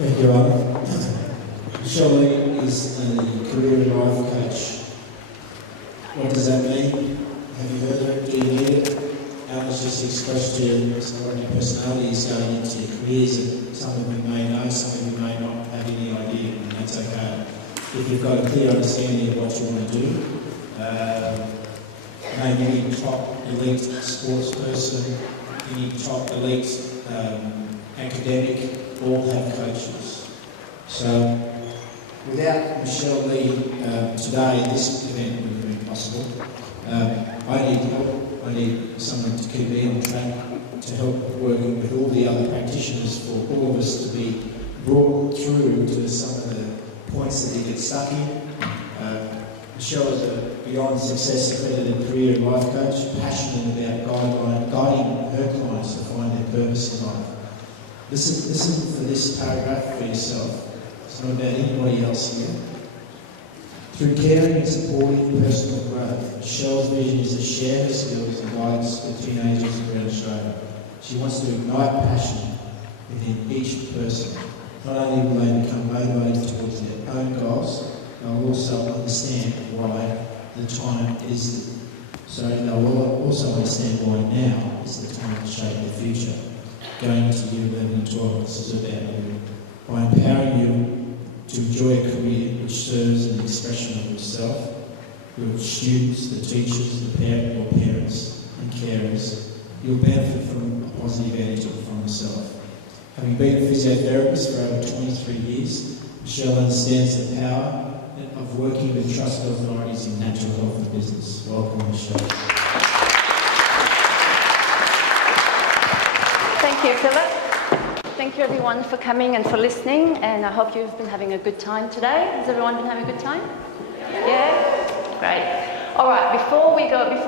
Thank you, Alan. Michelle is a career and life coach. What does that mean? Have you heard of it? Do you need it? Alan's just expressed to you what your personality is going into careers that some of you may know, some of you may not have any idea, and that's okay. If you've got a clear understanding of what you want to do, maybe any top elite sports person, any top elite academic, all have coaches. So without Michelle Lee today, this event would have been possible. I need help. I need someone to keep me on track, to help working with all the other practitioners for all of us to be brought through to some of the points that you get stuck in. Michelle is a beyond success accredited career and life coach, passionate about guiding her clients to find their purpose in life. Listen for this paragraph for yourself. It's not about anybody else here. Through caring and supporting personal growth, Michelle's vision is to share her skills and guidance with teenagers around Australia. She wants to ignite passion within each person. Not only will they become motivated towards their own goals, they'll also understand why the time is, they'll also understand why now is the time to shape their future. Going into year 11 and 12, this is about you. By empowering you to enjoy a career which serves an expression of yourself, your students, the teachers, your parents and carers, you'll benefit from a positive attitude from yourself. Having been a physiotherapist for over 23 years, Michelle understands the power of working with trusted authorities in natural health and business. Welcome, Michelle. Thank you, Philip. Thank you everyone for coming and for listening, and I hope you've been having a good time today. Has everyone been having a good time? Yeah? Great. Alright, before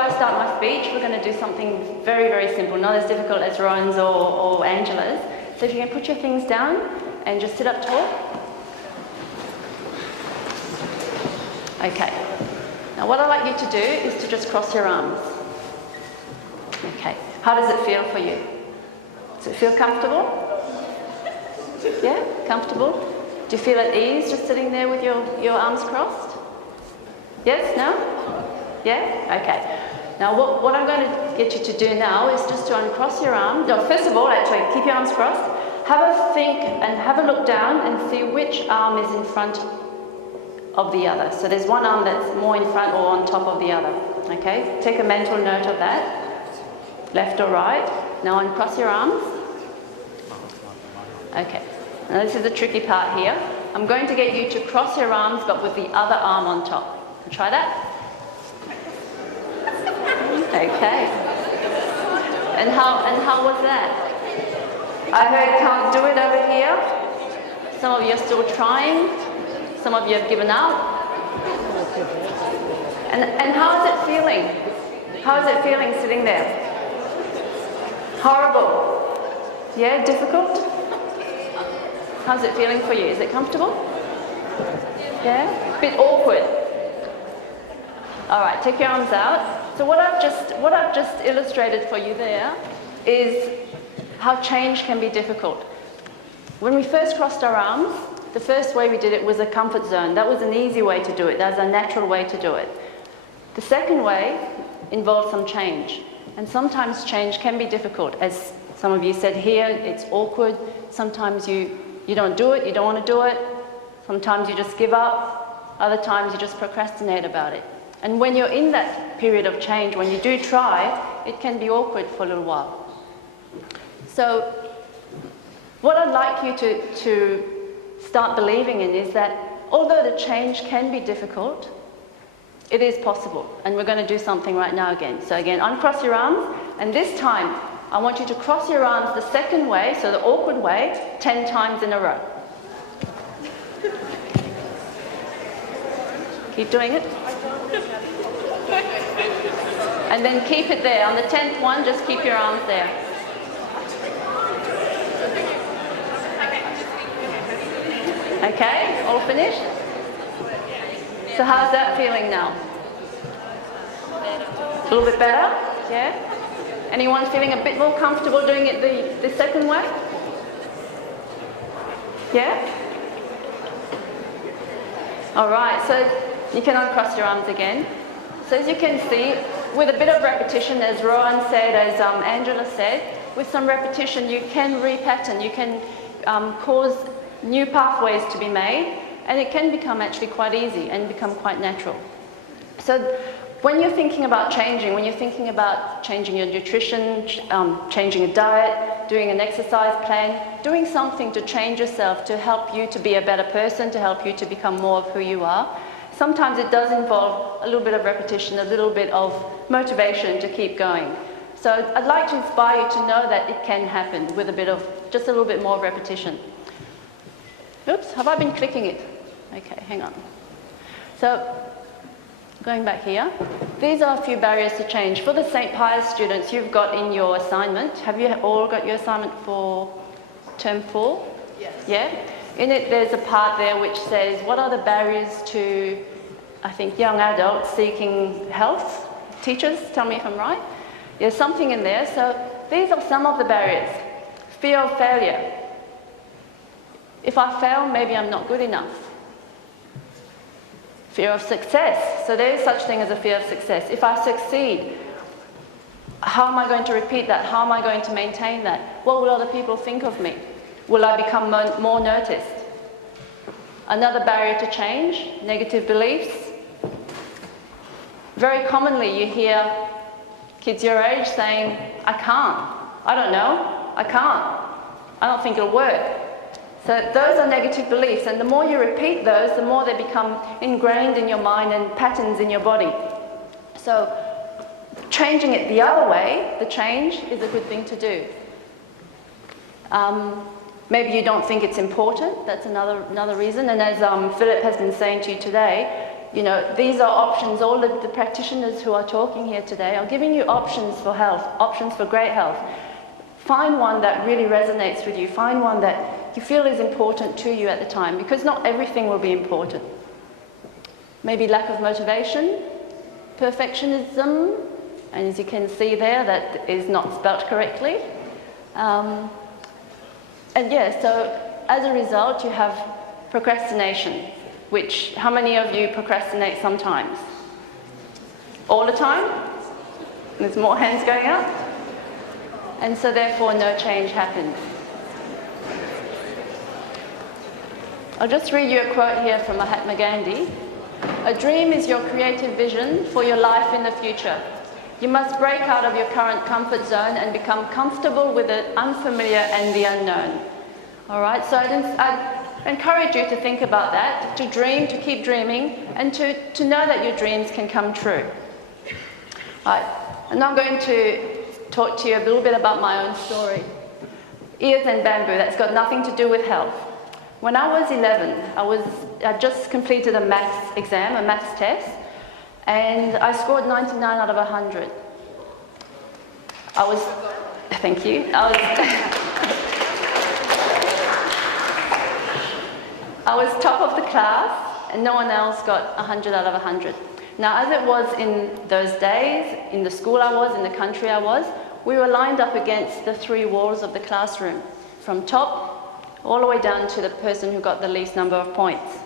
I start my speech, we're going to do something very, very simple, not as difficult as Rowan's or Angela's. So if you can put your things down and just sit up tall. Okay. Now what I'd like you to do is to just cross your arms. Okay. How does it feel for you? Does it feel comfortable? Yeah? Comfortable? Do you feel at ease just sitting there with your arms crossed? Yes? No? Yeah? Okay. Now what I'm going to get you to do now is just to uncross your arm. No, first of all, actually, keep your arms crossed. Have a think and have a look down and see which arm is in front of the other. So there's one arm that's more in front or on top of the other. Okay? Take a mental note of that. Left or right. Now uncross your arms. Okay. Now this is the tricky part here. I'm going to get you to cross your arms but with the other arm on top. Try that. Okay. And how was that? I heard can't do it over here. Some of you are still trying. Some of you have given up. And how is it feeling? How is it feeling sitting there? Horrible. Yeah, difficult? How's it feeling for you? Is it comfortable? Yeah? A bit awkward. All right, take your arms out. So what I've just illustrated for you there is how change can be difficult. When we first crossed our arms, the first way we did it was a comfort zone. That was an easy way to do it. That was a natural way to do it. The second way involved some change. And sometimes change can be difficult. As some of you said here, it's awkward. Sometimes you don't do it, you don't want to do it. Sometimes you just give up. Other times you just procrastinate about it. And when you're in that period of change, when you do try, it can be awkward for a little while. So what I'd like you to start believing in is that although the change can be difficult, it is possible. And we're going to do something right now again. So again, uncross your arms, and this time I want you to cross your arms the second way, so the awkward way, 10 times in a row. Keep doing it. And then keep it there. On the 10th one, just keep your arms there. Okay, all finished? So how's that feeling now? A little bit better? Yeah? Anyone feeling a bit more comfortable doing it the second way? Yeah? All right, so you can uncross your arms again. So as you can see, with a bit of repetition, as Rowan said, as Angela said, with some repetition you can repattern, you can cause new pathways to be made, and it can become actually quite easy and become quite natural. So when you're thinking about changing, when you're thinking about changing your nutrition, changing a diet, doing an exercise plan, doing something to change yourself, to help you to be a better person, to help you to become more of who you are, sometimes it does involve a little bit of repetition, a little bit of motivation to keep going. So I'd like to inspire you to know that it can happen with just a little bit more repetition. Oops, have I been clicking it? Okay, hang on. So, going back here, these are a few barriers to change. For the St. Pius students, you've got in your assignment, have you all got your assignment for term 4? Yes. Yeah? In it, there's a part there which says, what are the barriers to, I think, young adults seeking health? Teachers, tell me if I'm right. There's something in there. So these are some of the barriers. Fear of failure. If I fail, maybe I'm not good enough. Fear of success. So there is such thing as a fear of success. If I succeed, how am I going to repeat that? How am I going to maintain that? What will other people think of me? Will I become more noticed? Another barrier to change, negative beliefs. Very commonly you hear kids your age saying, I can't, I don't know, I can't, I don't think it'll work. So those are negative beliefs, and the more you repeat those, the more they become ingrained in your mind and patterns in your body. So changing it the other way, the change, is a good thing to do. Maybe you don't think it's important, that's another reason. And as Philip has been saying to you today, you know, these are options. All of the practitioners who are talking here today are giving you options for health, options for great health. Find one that really resonates with you. Find one that you feel is important to you at the time, because not everything will be important. Maybe lack of motivation, perfectionism, and as you can see there, that is not spelt correctly. And yeah, so as a result, you have procrastination, which, how many of you procrastinate sometimes? All the time? There's more hands going up. And so therefore no change happens. I'll just read you a quote here from Mahatma Gandhi. A dream is your creative vision for your life in the future. You must break out of your current comfort zone and become comfortable with the unfamiliar and the unknown. All right, so I'd encourage you to think about that, to dream, to keep dreaming, and to know that your dreams can come true. All right, I'm now going to talk to you a little bit about my own story. Ears and bamboo, that's got nothing to do with health. When I was 11, I just completed a maths exam, a maths test, and I scored 99 out of 100. Thank you. I was top of the class, and no one else got 100 out of 100. Now, as it was in those days, in the school I was, in the country I was, we were lined up against the 3 walls of the classroom, from top all the way down to the person who got the least number of points.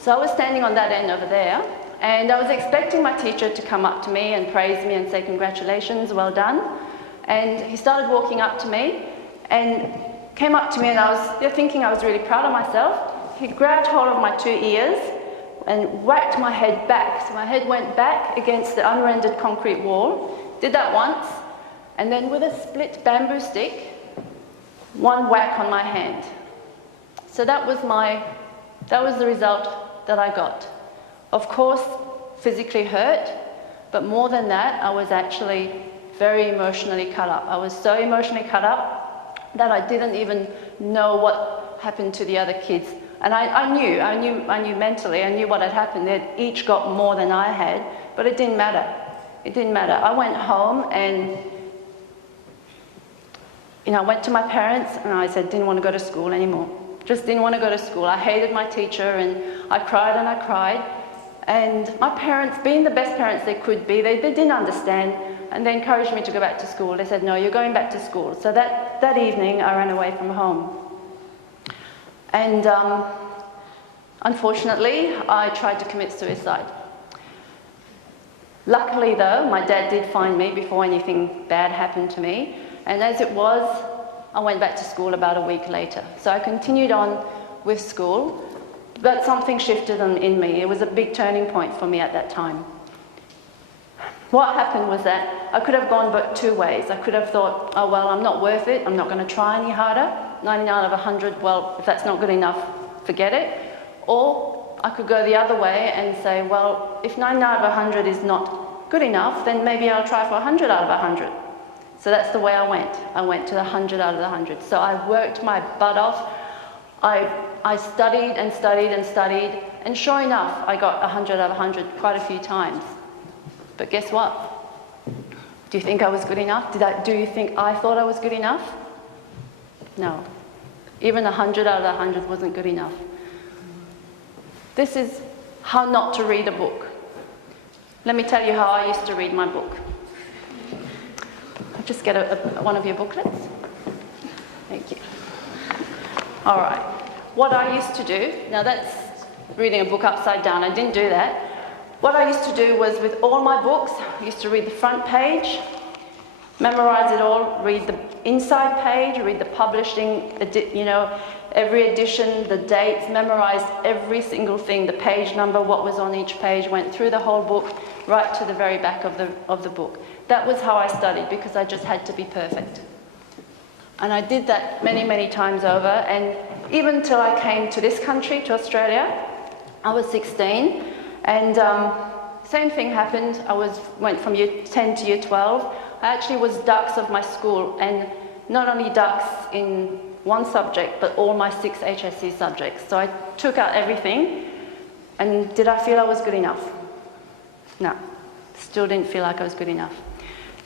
So I was standing on that end over there, and I was expecting my teacher to come up to me and praise me and say, congratulations, well done. And he started walking up to me, and came up to me, and I was thinking I was really proud of myself. He grabbed hold of my 2 ears and whacked my head back. So my head went back against the unrendered concrete wall. Did that once, and then with a split bamboo stick, 1 whack on my hand. So that was the result that I got. Of course, physically hurt, but more than that, I was actually very emotionally cut up. I was so emotionally cut up that I didn't even know what happened to the other kids. And I knew mentally, I knew what had happened. They'd each got more than I had, but it didn't matter. It didn't matter. I went home and, I went to my parents and I said, didn't want to go to school anymore. Just didn't want to go to school. I hated my teacher, and I cried and I cried. And my parents, being the best parents they could be, they didn't understand, and they encouraged me to go back to school. They said, no, you're going back to school. So that evening, I ran away from home. And unfortunately, I tried to commit suicide. Luckily though, my dad did find me before anything bad happened to me. And as it was, I went back to school about a week later. So I continued on with school, but something shifted in me. It was a big turning point for me at that time. What happened was that I could have gone but two ways. I could have thought, oh well, I'm not worth it, I'm not going to try any harder. 99 out of 100, well, if that's not good enough, forget it. Or I could go the other way and say, well, if 99 out of 100 is not good enough, then maybe I'll try for 100 out of 100. So that's the way I went. I went to the 100 out of the 100. So I worked my butt off. I studied and studied and studied, and sure enough, I got 100 out of 100 quite a few times. But guess what? Do you think I was good enough? Do you think I thought I was good enough? No. Even 100 out of 100 wasn't good enough. This is how not to read a book. Let me tell you how I used to read my book. I'll just get one of your booklets. Thank you. All right. What I used to do, now that's reading a book upside down. I didn't do that. What I used to do was with all my books, I used to read the front page, memorize it all, read the inside page, read the publishing, every edition, the dates, memorized every single thing, the page number, what was on each page, went through the whole book, right to the very back of the book. That was how I studied, because I just had to be perfect. And I did that many, many times over, and even till I came to this country, to Australia, I was 16, and same thing happened. I went from year 10 to year 12. I actually was dux of my school, and not only dux in one subject, but all my 6 HSC subjects. So I took out everything, and did I feel I was good enough? No, still didn't feel like I was good enough.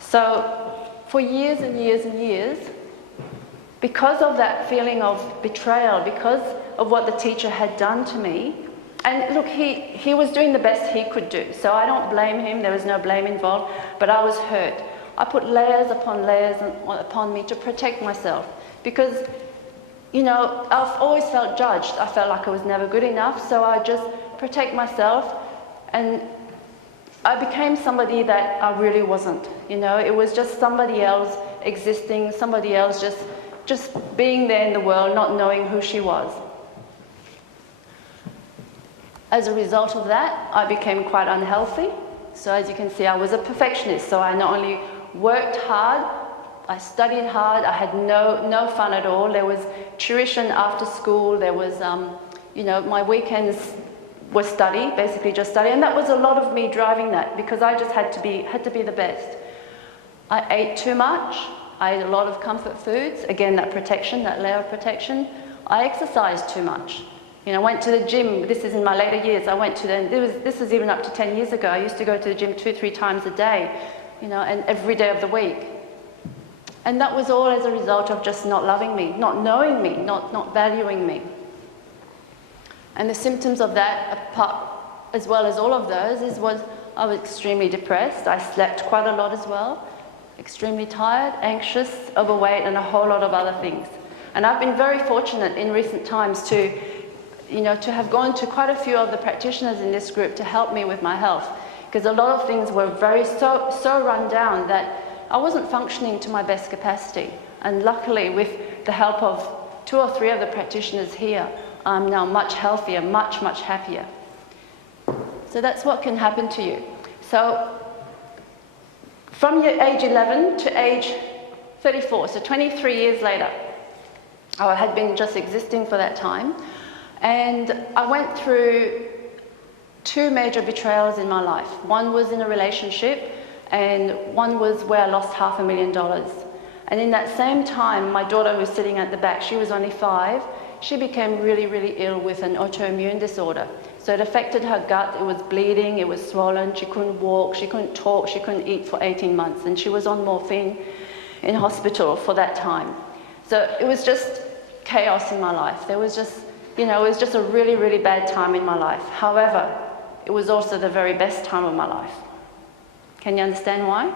So for years and years and years, because of that feeling of betrayal, because of what the teacher had done to me, and look, he was doing the best he could do, so I don't blame him, there was no blame involved, but I was hurt. I put layers upon layers upon me to protect myself, because, I've always felt judged. I felt like I was never good enough, so I just protect myself, and I became somebody that I really wasn't. It was just somebody else existing, somebody else just being there in the world, not knowing who she was. As a result of that, I became quite unhealthy. So as you can see, I was a perfectionist. So I not only worked hard, I studied hard, I had no fun at all. There was tuition after school, there was, my weekends were study, basically just study. And that was a lot of me driving that, because I just had to be the best. I ate too much. I ate a lot of comfort foods. Again, that protection, that layer of protection. I exercised too much. I went to the gym. This is in my later years. This was even up to 10 years ago. I used to go to the gym 2-3 times a day, and every day of the week. And that was all as a result of just not loving me, not knowing me, not valuing me. And the symptoms of that, as well as all of those, I was extremely depressed. I slept quite a lot as well. Extremely tired, anxious, overweight, and a whole lot of other things. And I've been very fortunate in recent times to have gone to quite a few of the practitioners in this group to help me with my health, because a lot of things were so run down that I wasn't functioning to my best capacity. And luckily, with the help of 2 or 3 of the practitioners here, I'm now much healthier, much, much happier. So that's what can happen to you. So from age 11 to age 34, so 23 years later, I had been just existing for that time. And I went through 2 major betrayals in my life. One was in a relationship, and one was where I lost $500,000. And in that same time, my daughter, who's sitting at the back, she was only 5, she became really, really ill with an autoimmune disorder. So it affected her gut, it was bleeding, it was swollen, she couldn't walk, she couldn't talk, she couldn't eat for 18 months, and she was on morphine in hospital for that time. So it was just chaos in my life. There was just, it was just a really, really bad time in my life. However, it was also the very best time of my life. Can you understand why?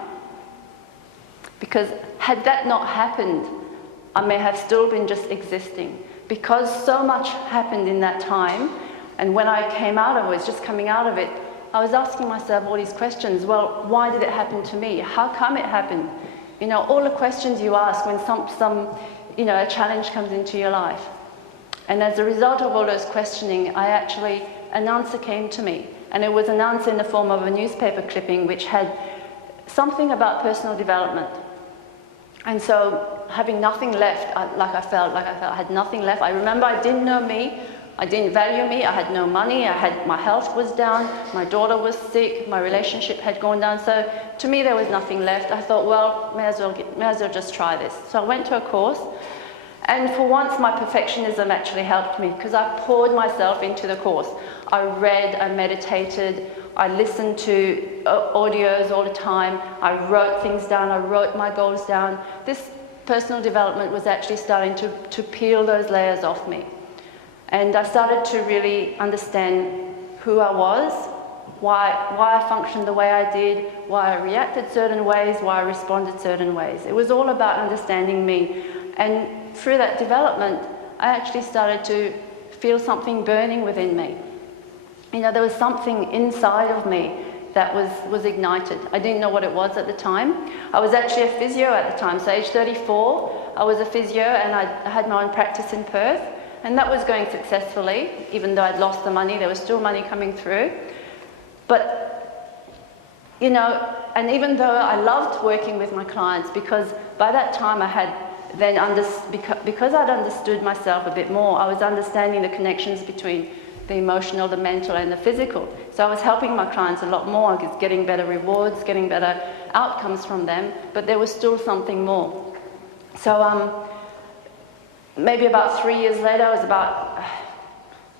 Because had that not happened, I may have still been just existing. because so much happened in that time, and when I came out of it, was just coming out of it, I was asking myself all these questions. Well, why did it happen to me? How come it happened? You know, all the questions you ask when a challenge comes into your life. And as a result of all those questioning, an answer came to me. And it was an answer in the form of a newspaper clipping which had something about personal development. And so, having nothing left, I felt I had nothing left. I remember I didn't know me, I didn't value me, I had no money, my health was down, my daughter was sick, my relationship had gone down. So to me there was nothing left. I thought, well, may as well just try this. So I went to a course, and for once my perfectionism actually helped me, because I poured myself into the course. I read, I meditated, I listened to audios all the time, I wrote things down, I wrote my goals down. This personal development was actually starting to peel those layers off me. And I started to really understand who I was, why I functioned the way I did, why I reacted certain ways, why I responded certain ways. It was all about understanding me. And through that development, I actually started to feel something burning within me. You know, there was something inside of me that was ignited. I didn't know what it was at the time. I was actually a physio at the time. So age 34, I was a physio, and I had my own practice in Perth. And that was going successfully. Even though I'd lost the money, there was still money coming through. But, you know, and even though I loved working with my clients, because by that time I had then, because I'd understood myself a bit more, I was understanding the connections between the emotional, the mental, and the physical. So I was helping my clients a lot more, getting better rewards, getting better outcomes from them, but there was still something more. So maybe about 3 years later, I was about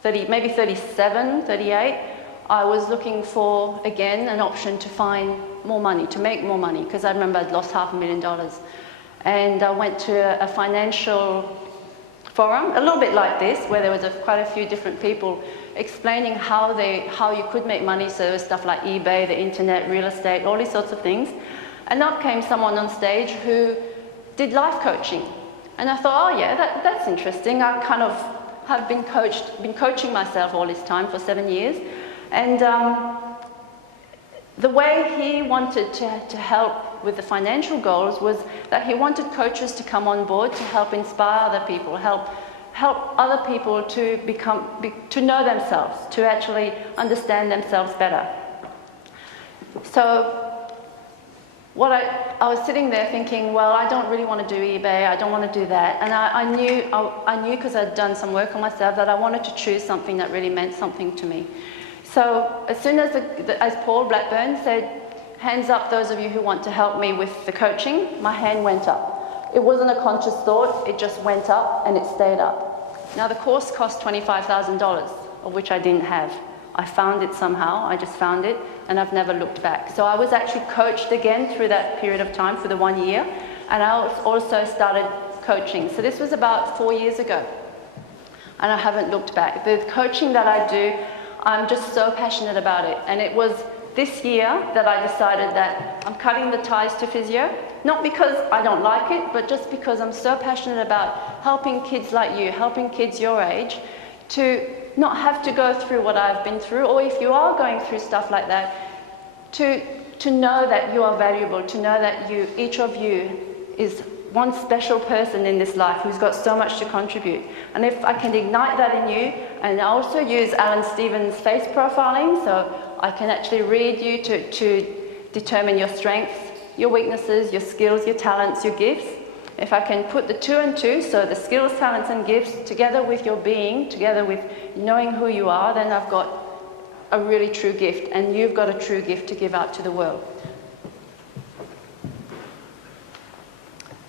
30, maybe 37, 38, I was looking for, again, an option to find more money, to make more money, because I remember I'd lost $500,000. And I went to a financial forum, a little bit like this, where there was quite a few different people explaining how you could make money. So there was stuff like eBay, the internet, real estate, all these sorts of things. And up came someone on stage who did life coaching. And I thought, oh yeah, that's interesting. I kind of have been coaching myself all this time for 7 years. And the way he wanted to help with the financial goals was that he wanted coaches to come on board to help inspire other people, help other people to know themselves, to actually understand themselves better. So I was sitting there thinking, well, I don't really want to do eBay, I don't want to do that. And I knew because I'd done some work on myself that I wanted to choose something that really meant something to me. So as soon as Paul Blackburn said, hands up those of you who want to help me with the coaching, my hand went up. It wasn't a conscious thought, it just went up and it stayed up. Now the course cost $25,000, of which I didn't have. I found it somehow, I just found it, and I've never looked back. So I was actually coached again through that period of time, for the 1 year, and I also started coaching. So this was about 4 years ago, and I haven't looked back. The coaching that I do, I'm just so passionate about it, and it was this year that I decided that I'm cutting the ties to physio, not because I don't like it, but just because I'm so passionate about helping kids like you, helping kids your age, to not have to go through what I've been through, or if you are going through stuff like that, to know that you are valuable, to know that each of you is one special person in this life who's got so much to contribute. And if I can ignite that in you, and I also use Alan Stevens' face profiling, so I can actually read you to determine your strengths, your weaknesses, your skills, your talents, your gifts. If I can put the 2 and 2, so the skills, talents and gifts, together with your being, together with knowing who you are, then I've got a really true gift, and you've got a true gift to give out to the world.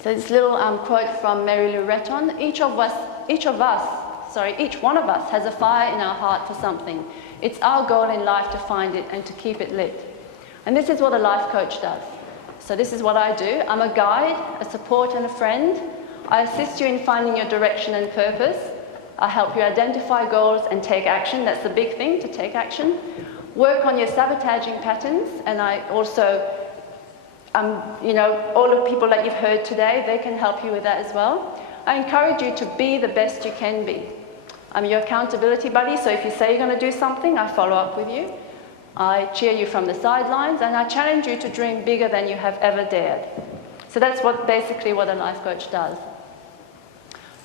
So this little quote from Mary Lou Retton: each one of us has a fire in our heart for something. It's our goal in life to find it and to keep it lit. And this is what a life coach does. So this is what I do. I'm a guide, a support and a friend. I assist you in finding your direction and purpose. I help you identify goals and take action. That's the big thing, to take action. Work on your sabotaging patterns, and I also, all the people that you've heard today, they can help you with that as well. I encourage you to be the best you can be. I'm your accountability buddy, so if you say you're going to do something, I follow up with you. I cheer you from the sidelines, and I challenge you to dream bigger than you have ever dared. So that's basically what a life coach does.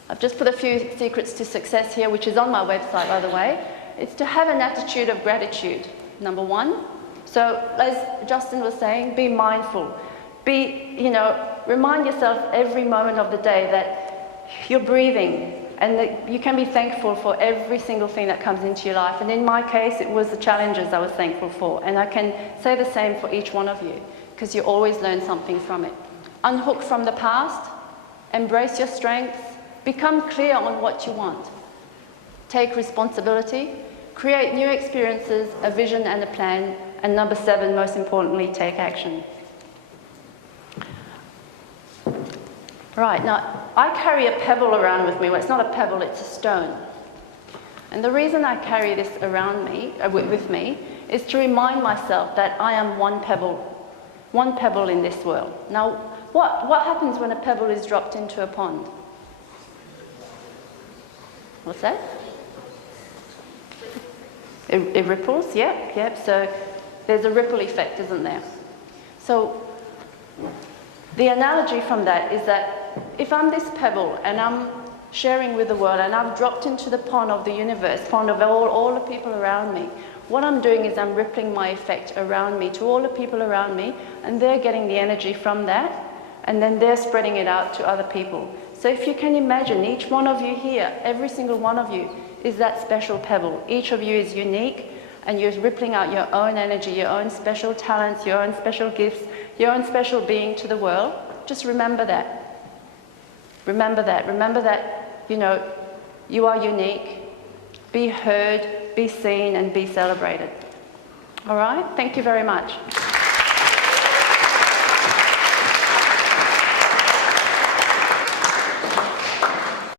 I've just put a few secrets to success here, which is on my website, by the way. It's to have an attitude of gratitude, number one. So as Justin was saying, be mindful. Remind yourself every moment of the day that you're breathing and that you can be thankful for every single thing that comes into your life. And in my case, it was the challenges I was thankful for. And I can say the same for each one of you, because you always learn something from it. Unhook from the past, embrace your strengths, become clear on what you want. Take responsibility, create new experiences, a vision and a plan, and number 7, most importantly, take action. Right, now, I carry a pebble around with me. Well, it's not a pebble, it's a stone. And the reason I carry this around with me is to remind myself that I am one pebble in this world. Now, what happens when a pebble is dropped into a pond? What's that? It ripples, yep. So there's a ripple effect, isn't there? So the analogy from that is that if I'm this pebble and I'm sharing with the world and I've dropped into the pond of the universe, pond of all the people around me, what I'm doing is I'm rippling my effect around me to all the people around me, and they're getting the energy from that, and then they're spreading it out to other people. So if you can imagine, each one of you here, every single one of you, is that special pebble. Each of you is unique, and you're rippling out your own energy, your own special talents, your own special gifts, your own special being to the world. Just remember that. Remember that, you are unique. Be heard, be seen, and be celebrated. All right? Thank you very much.